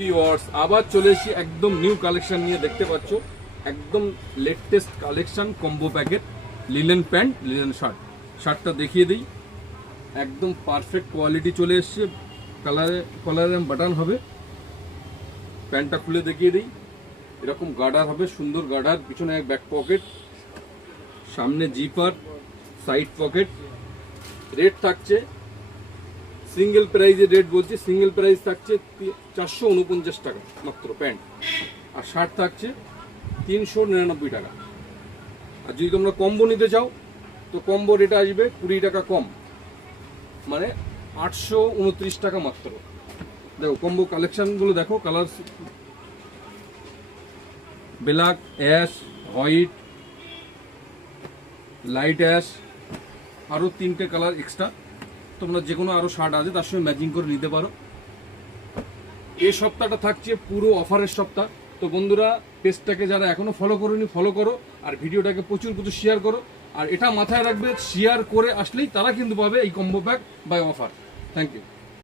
Viewers আবার চলে এসেছি একদম নিউ কালেকশন নিয়ে। দেখতে পাচ্ছ একদম latest collection, combo packet, linen pant, linen shirt. শার্টটা দেখিয়ে দিই, একদম পারফেক্ট কোয়ালিটি চলে এসছে। কলারে বাটন হবে। প্যান্টটা খুলে দেখিয়ে দিই, এরকম গার্ডার হবে, সুন্দর গার্ডার, পিছনে এক ব্যাক পকেট, সামনে জিপার, সাইড পকেট। রেট থাকছে সিঙ্গেল প্রাইজে, রেট বলছি সিঙ্গেল প্রাইস থাকছে 449 টাকা মাত্র প্যান্ট, আর শার্ট থাকছে 399 টাকা। আর যদি তোমরা কম্বো নিতে চাও তো কম্বো রেট আসবে 20 টাকা কম, মানে 829 টাকা মাত্র। দেখো কম্বো কালেকশনগুলো দেখো, colour black, ash, white, light ash, আরও 3টে কালার এক্সট্রা। তোমরা যে কোনো আরও শার্ট আছে তার সঙ্গে ম্যাচিং করে নিতে পারো। এই সপ্তাহটা থাকছে পুরো অফারের সপ্তাহ। তো বন্ধুরা, পেজটাকে যারা এখনো ফলো করোনি ফলো করো, আর ভিডিওটাকে প্রচুর শেয়ার করো। আর এটা মাথায় রাখবে, শেয়ার করে আসলেই তারা কিন্তু পাবে এই combo pack buy offer. Thank you.